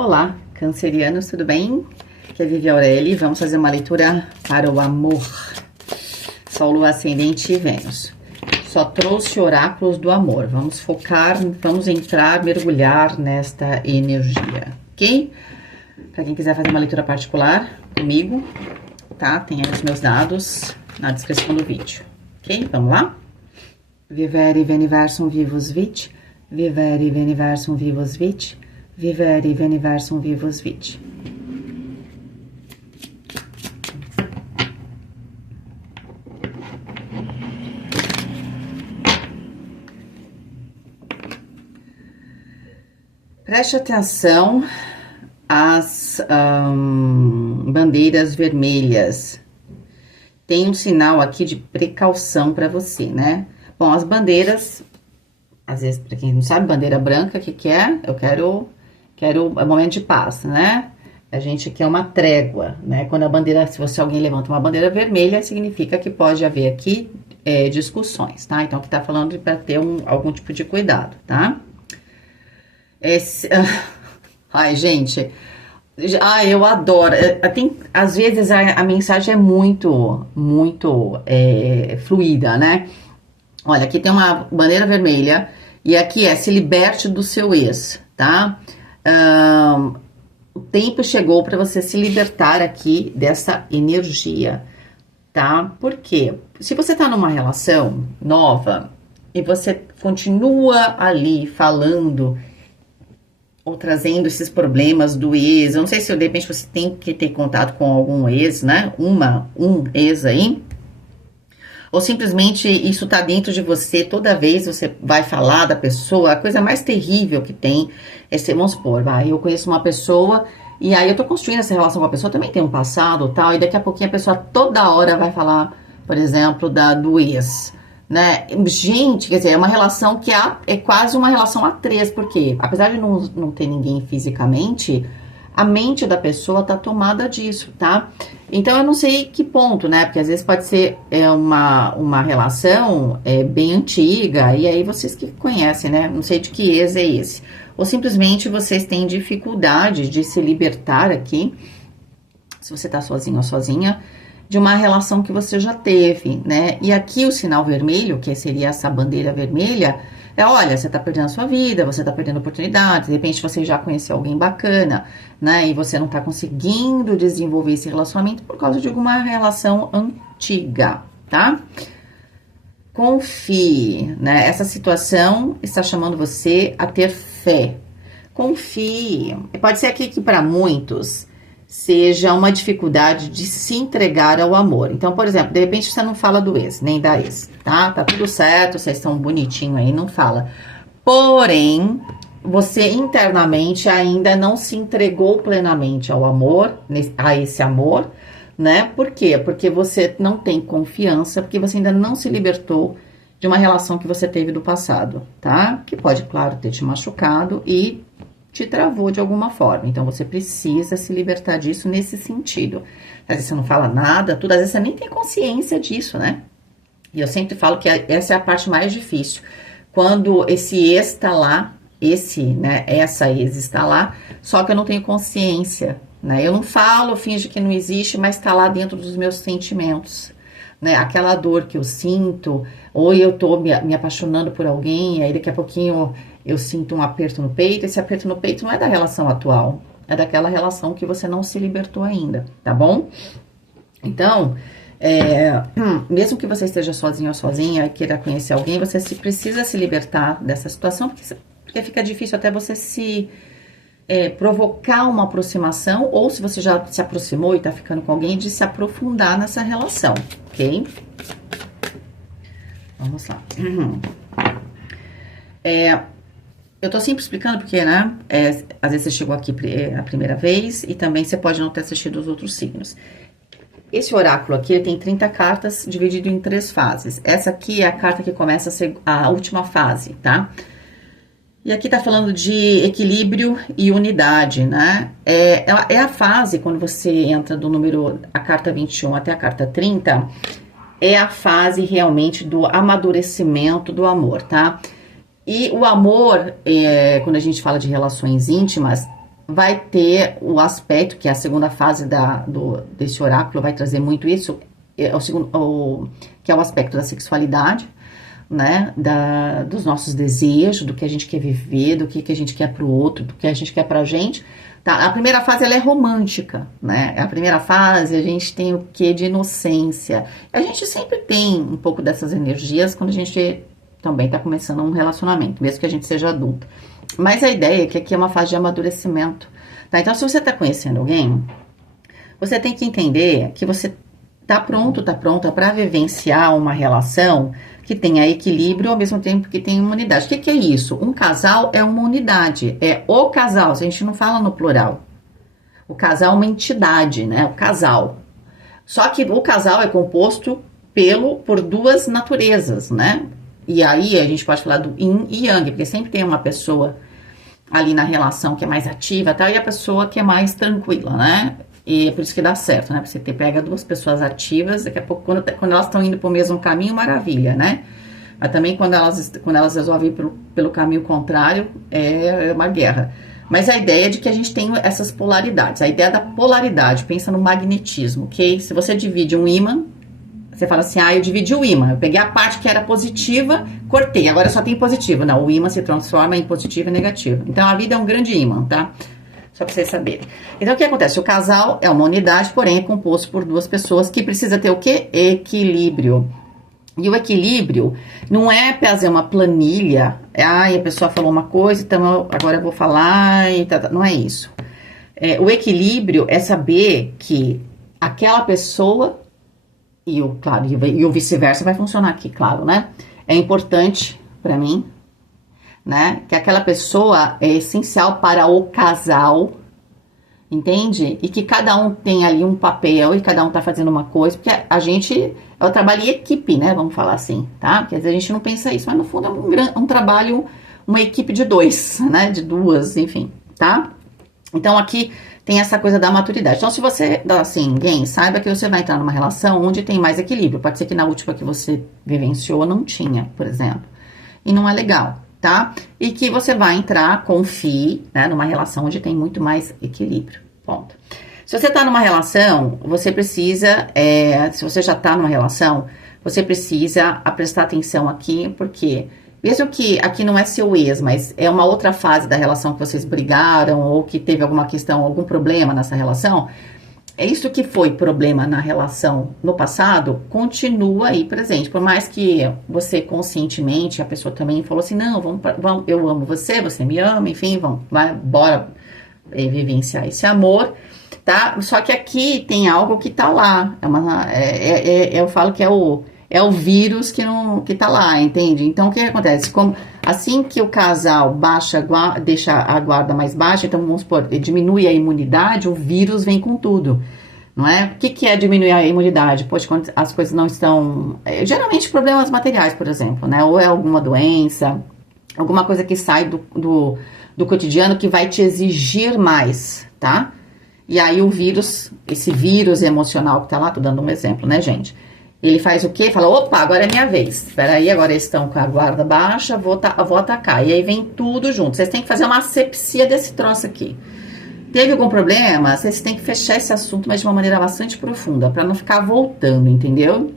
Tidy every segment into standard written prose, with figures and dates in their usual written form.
Olá, cancerianos, tudo bem? Aqui é Vivi Aureli, vamos fazer uma leitura para o amor. Sol, Lua, Ascendente e Vênus. Só trouxe oráculos do amor. Vamos focar, vamos entrar, mergulhar nesta energia, ok? Para quem quiser fazer uma leitura particular comigo, tá? Tem aí os meus dados na descrição do vídeo, ok? Vamos lá? Vivere veniversum vivus vit, vivere veniversum vivus vit, vivere veniversum vivus vit. Preste atenção às bandeiras vermelhas. Tem um sinal aqui de precaução para você, né? Bom, as bandeiras, às vezes, para quem não sabe, bandeira branca, o que é? Eu quero um momento de paz, né? A gente quer uma trégua, né? Quando a bandeira, se alguém levanta uma bandeira vermelha, significa que pode haver aqui discussões, tá? Então, aqui tá falando para ter algum tipo de cuidado, tá? Ai, gente, eu adoro. Às vezes a mensagem é muito fluida, né? Olha, aqui tem uma bandeira vermelha e aqui se liberte do seu ex, tá? O tempo chegou para você se libertar aqui dessa energia, tá? Por quê? Se você tá numa relação nova e você continua ali falando ou trazendo esses problemas do ex, eu não sei se de repente você tem que ter contato com algum ex, né? Um ex aí, ou simplesmente isso tá dentro de você, toda vez você vai falar da pessoa, a coisa mais terrível que tem é ser, vamos supor, eu conheço uma pessoa e aí eu tô construindo essa relação com a pessoa, também tem um passado e tal, e daqui a pouquinho a pessoa toda hora vai falar, por exemplo, do ex, né? Gente, quer dizer, é uma relação que é quase uma relação a três, porque apesar de não ter ninguém fisicamente, a mente da pessoa tá tomada disso, tá? Então eu não sei que ponto, né? Porque às vezes pode ser uma relação bem antiga, e aí vocês que conhecem, né? Não sei de que ex é esse. Ou simplesmente vocês têm dificuldade de se libertar aqui, se você tá sozinho ou sozinha, de uma relação que você já teve, né? E aqui o sinal vermelho, que seria essa bandeira vermelha, olha, você tá perdendo a sua vida, você tá perdendo oportunidades, de repente você já conheceu alguém bacana, né? E você não tá conseguindo desenvolver esse relacionamento por causa de alguma relação antiga, tá? Confie, né? Essa situação está chamando você a ter fé. Confie. Pode ser aqui que para muitos seja uma dificuldade de se entregar ao amor. Então, por exemplo, de repente você não fala do ex, nem da ex, tá? Tá tudo certo, vocês estão bonitinho aí, não fala. Porém, você internamente ainda não se entregou plenamente ao amor, a esse amor, né? Por quê? Porque você não tem confiança, porque você ainda não se libertou de uma relação que você teve do passado, tá? Que pode, claro, ter te machucado e te travou de alguma forma. Então, você precisa se libertar disso nesse sentido. Às vezes você não fala nada, tudo, às vezes você nem tem consciência disso, né? E eu sempre falo que essa é a parte mais difícil. Quando esse ex está lá, essa ex está lá, só que eu não tenho consciência, né? Eu não falo, finge que não existe, mas está lá dentro dos meus sentimentos, né? Aquela dor que eu sinto, ou eu tô me apaixonando por alguém, aí daqui a pouquinho eu sinto um aperto no peito. Esse aperto no peito não é da relação atual, é daquela relação que você não se libertou ainda, tá bom? Então, mesmo que você esteja sozinho ou sozinha e queira conhecer alguém, você precisa se libertar dessa situação, porque fica difícil até você se provocar uma aproximação, ou se você já se aproximou e tá ficando com alguém, de se aprofundar nessa relação, ok? Vamos lá. Eu tô sempre explicando porque, né, às vezes você chegou aqui a primeira vez e também você pode não ter assistido os outros signos. Esse oráculo aqui, ele tem 30 cartas dividido em 3 fases. Essa aqui é a carta que começa a ser a última fase, tá? E aqui tá falando de equilíbrio e unidade, né? É a fase, quando você entra do número, a carta 21 até a carta 30, é a fase realmente do amadurecimento do amor, tá? E o amor, quando a gente fala de relações íntimas, vai ter o aspecto, que é a segunda fase desse oráculo, vai trazer muito isso, que é o aspecto da sexualidade, né, dos nossos desejos, do que a gente quer viver, do que a gente quer pro outro, do que a gente quer pra gente. Tá? A primeira fase, ela é romântica, né? A primeira fase, a gente tem o quê de inocência. A gente sempre tem um pouco dessas energias quando a gente também tá começando um relacionamento, mesmo que a gente seja adulto. Mas a ideia é que aqui é uma fase de amadurecimento, tá? Então, se você tá conhecendo alguém, você tem que entender que você tá pronta para vivenciar uma relação que tenha equilíbrio ao mesmo tempo que tenha uma unidade. O que é isso? Um casal é uma unidade, é o casal, a gente não fala no plural. O casal é uma entidade, né? O casal. Só que o casal é composto por duas naturezas, né? E aí a gente pode falar do yin e yang, porque sempre tem uma pessoa ali na relação que é mais ativa, tá? E a pessoa que é mais tranquila, né? E é por isso que dá certo, né? Você pega duas pessoas ativas, daqui a pouco, quando elas estão indo para o mesmo caminho, maravilha, né? Mas também quando elas resolvem ir pelo caminho contrário, é uma guerra. Mas a ideia é de que a gente tem essas polaridades. A ideia da polaridade, pensa no magnetismo, ok? Se você divide um ímã, você fala assim, eu dividi o ímã, eu peguei a parte que era positiva, cortei, agora só tem positivo. Não, o ímã se transforma em positivo e negativo. Então a vida é um grande ímã, tá? Só pra vocês saberem. Então, o que acontece? O casal é uma unidade, porém é composto por duas pessoas que precisa ter o quê? Equilíbrio. E o equilíbrio não é fazer uma planilha. A pessoa falou uma coisa, então agora eu vou falar e tá. Não é isso. O equilíbrio é saber que aquela pessoa e o vice-versa vai funcionar aqui, claro, né? É importante pra mim, né? Que aquela pessoa é essencial para o casal, entende? E que cada um tem ali um papel e cada um tá fazendo uma coisa, porque a gente é o trabalho em equipe, né? Vamos falar assim, tá? Porque às vezes a gente não pensa isso, mas no fundo é um trabalho, uma equipe de dois, né? De duas, enfim, tá? Então aqui tem essa coisa da maturidade. Então se você dá assim, saiba que você vai entrar numa relação onde tem mais equilíbrio. Pode ser que na última que você vivenciou não tinha, por exemplo. E não é legal. Tá? E que você vai entrar, confie, né, numa relação onde tem muito mais equilíbrio. Ponto. Se você tá numa relação, você precisa, se você já tá numa relação, você precisa prestar atenção aqui, porque mesmo que aqui não é seu ex, mas é uma outra fase da relação que vocês brigaram, ou que teve alguma questão, algum problema nessa relação, é isso que foi problema na relação no passado, continua aí presente. Por mais que você conscientemente, a pessoa também falou assim, não, vamos, eu amo você, você me ama, enfim, bora vivenciar esse amor, tá? Só que aqui tem algo que tá lá. Eu falo que é o vírus que tá lá, entende? Então, o que acontece? Assim que o casal deixa a guarda mais baixa, então vamos supor, diminui a imunidade, o vírus vem com tudo, não é? O que é diminuir a imunidade? Pois quando as coisas não estão... geralmente problemas materiais, por exemplo, né? Ou é alguma doença, alguma coisa que sai do cotidiano que vai te exigir mais, tá? E aí esse vírus emocional que tá lá, tô dando um exemplo, né, gente? Ele faz o quê? Fala, opa, agora é minha vez. Espera aí, agora eles estão com a guarda baixa, vou atacar. E aí vem tudo junto. Vocês têm que fazer uma asepsia desse troço aqui. Teve algum problema? Vocês têm que fechar esse assunto, mas de uma maneira bastante profunda, pra não ficar voltando, entendeu?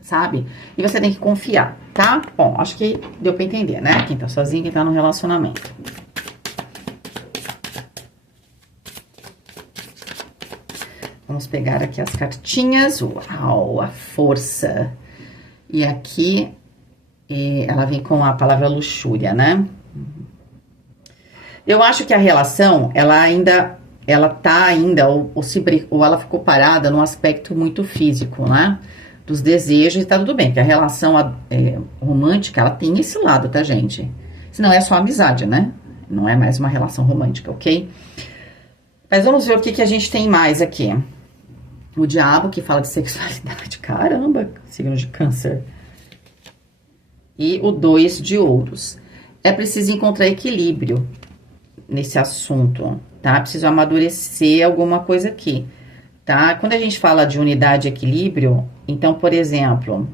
Sabe? E você tem que confiar, tá? Bom, acho que deu pra entender, né? Quem tá sozinho, quem tá no relacionamento. Vamos pegar aqui as cartinhas. Uau, a força. E aqui, ela vem com a palavra luxúria, né? Eu acho que a relação, ela tá ainda, ou ela ficou parada num aspecto muito físico, né? Dos desejos e tá tudo bem, porque a relação romântica, ela tem esse lado, tá, gente? Senão é só amizade, né? Não é mais uma relação romântica, ok? Mas vamos ver o que a gente tem mais aqui. O diabo, que fala de sexualidade. Caramba, signo de câncer. E o 2 de ouros. É preciso encontrar equilíbrio nesse assunto, tá? Preciso amadurecer alguma coisa aqui, tá? Quando a gente fala de unidade e equilíbrio, então, por exemplo,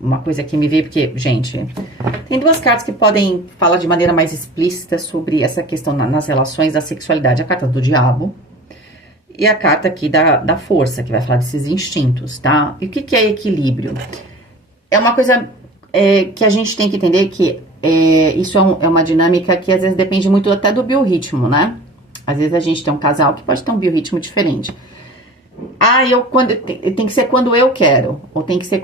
uma coisa que me veio, porque, gente, tem duas cartas que podem falar de maneira mais explícita sobre essa questão nas relações da sexualidade. A carta do diabo e a carta aqui da força, que vai falar desses instintos, tá? E o que é equilíbrio? É uma coisa que a gente tem que entender que isso é uma dinâmica que às vezes depende muito até do biorritmo, né? Às vezes a gente tem um casal que pode ter um biorritmo diferente. Tem que ser quando eu quero, ou tem que ser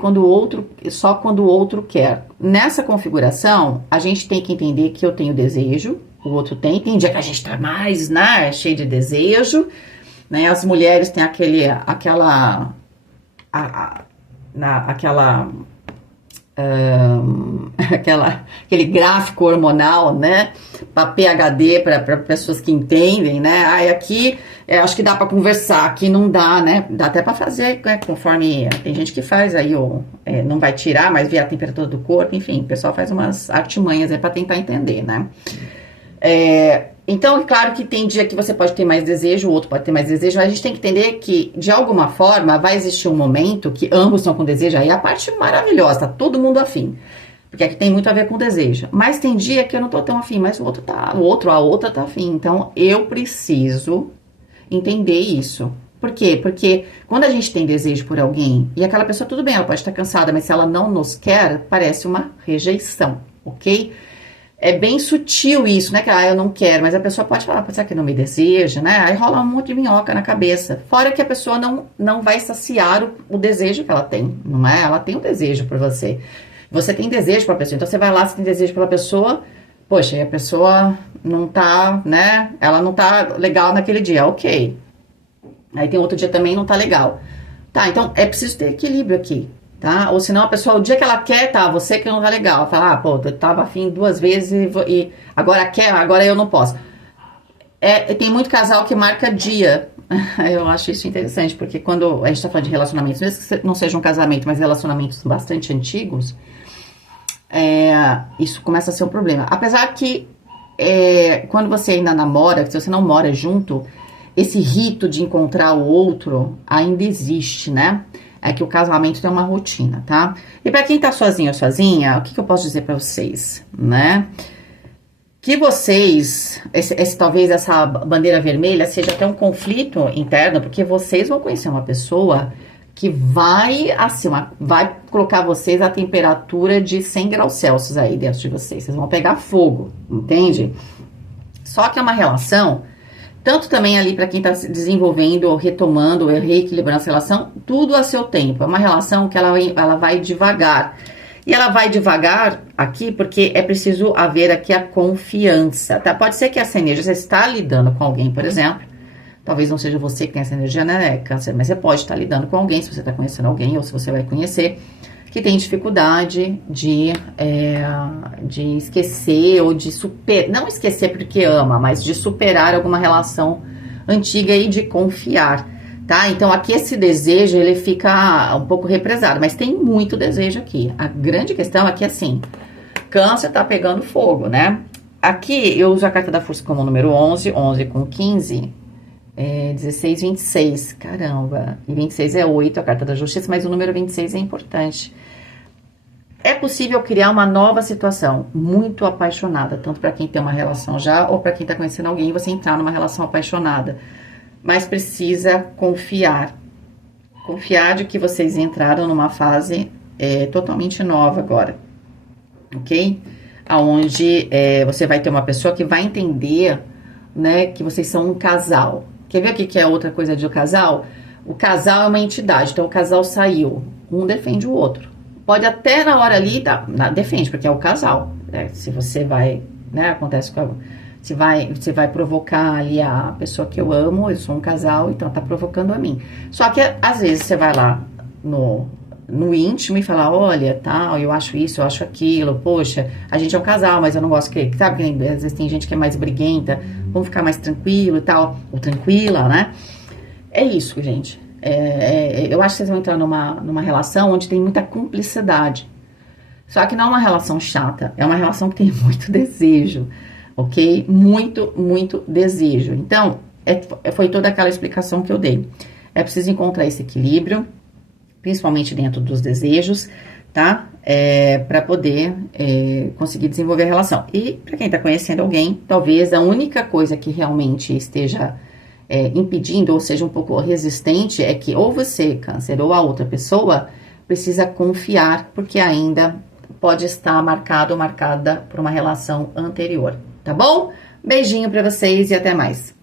só quando o outro quer. Nessa configuração, a gente tem que entender que eu tenho desejo, o outro tem dia que a gente tá mais, né, cheio de desejo, né? As mulheres têm aquele gráfico hormonal, né, para PhD, para pessoas que entendem, né, aqui acho que dá para conversar, aqui não dá, né, dá até para fazer, né, conforme, tem gente que faz aí, não vai tirar, mas vê a temperatura do corpo, enfim, o pessoal faz umas artimanhas aí para tentar entender, né. Então, é claro que tem dia que você pode ter mais desejo, o outro pode ter mais desejo, mas a gente tem que entender que, de alguma forma, vai existir um momento que ambos estão com desejo, aí é a parte maravilhosa, tá todo mundo afim, porque aqui tem muito a ver com desejo. Mas tem dia que eu não tô tão afim, mas a outra tá afim. Então, eu preciso entender isso. Por quê? Porque quando a gente tem desejo por alguém, e aquela pessoa, tudo bem, ela pode estar cansada, mas se ela não nos quer, parece uma rejeição, ok? É bem sutil isso, né? Que eu não quero, mas a pessoa pode falar, será que não me deseja, né? Aí rola um monte de minhoca na cabeça. Fora que a pessoa não vai saciar o desejo que ela tem, não é? Ela tem um desejo por você. Você tem desejo pra pessoa, então você vai lá, você tem desejo pela pessoa, poxa, e a pessoa não tá, né? Ela não tá legal naquele dia, ok. Aí tem outro dia também não tá legal. Tá, então é preciso ter equilíbrio aqui. Tá? Ou senão a pessoa, o dia que ela quer, tá, você que não tá legal. Fala, pô, eu tava afim 2 vezes e agora quer, agora eu não posso. Tem muito casal que marca dia. Eu acho isso interessante, porque quando a gente tá falando de relacionamentos, mesmo que não seja um casamento, mas relacionamentos bastante antigos, isso começa a ser um problema. Apesar que quando você ainda namora, se você não mora junto, esse rito de encontrar o outro ainda existe, né? É que o casamento tem uma rotina, tá? E pra quem tá sozinho ou sozinha, o que eu posso dizer pra vocês, né? Que vocês, talvez essa bandeira vermelha seja até um conflito interno, porque vocês vão conhecer uma pessoa que vai, assim, vai colocar vocês a temperatura de 100 graus Celsius aí dentro de vocês. Vocês vão pegar fogo, entende? Só que é uma relação... Tanto também ali para quem está se desenvolvendo, ou retomando, ou reequilibrando essa relação, tudo a seu tempo. É uma relação que ela vai devagar. E ela vai devagar aqui porque é preciso haver aqui a confiança, tá? Pode ser que essa energia, você está lidando com alguém, por exemplo, talvez não seja você que tem essa energia, né, Câncer, mas você pode estar lidando com alguém, se você está conhecendo alguém, ou se você vai conhecer, que tem dificuldade de esquecer ou de superar, não esquecer porque ama, mas de superar alguma relação antiga e de confiar, tá? Então aqui esse desejo, ele fica um pouco represado, mas tem muito desejo aqui. A grande questão é que assim, Câncer tá pegando fogo, né? Aqui eu uso a carta da força como número 11, 11 com 15, 16, 26, caramba, e 26 é 8, a carta da justiça, mas o número 26 é importante. É possível criar uma nova situação, muito apaixonada, tanto para quem tem uma relação já, ou para quem tá conhecendo alguém, você entrar numa relação apaixonada. Mas precisa confiar. Confiar de que vocês entraram numa fase totalmente nova agora, ok? Aonde você vai ter uma pessoa que vai entender, né, que vocês são um casal. Quer ver o que é outra coisa de um casal? O casal é uma entidade, então o casal saiu, um defende o outro. Pode até na hora ali, defende, porque é o casal. Se você vai, né, acontece com você vai provocar ali a pessoa que eu amo, eu sou um casal, então tá provocando a mim. Só que às vezes você vai lá no íntimo e fala, olha, tal, eu acho isso, eu acho aquilo, poxa, a gente é um casal, mas eu não gosto que, sabe, que às vezes tem gente que é mais briguenta, vamos ficar mais tranquilo e tal, ou tranquila, né? É isso, gente. Eu acho que vocês vão entrar numa relação onde tem muita cumplicidade. Só que não é uma relação chata, é uma relação que tem muito desejo, ok? Muito, muito desejo. Então, foi toda aquela explicação que eu dei. É preciso encontrar esse equilíbrio, principalmente dentro dos desejos. tá? Para poder conseguir desenvolver a relação. E para quem tá conhecendo alguém, talvez a única coisa que realmente esteja impedindo, ou seja, um pouco resistente, é que ou você, Câncer, ou a outra pessoa precisa confiar, porque ainda pode estar marcado ou marcada por uma relação anterior, tá bom? Beijinho para vocês e até mais.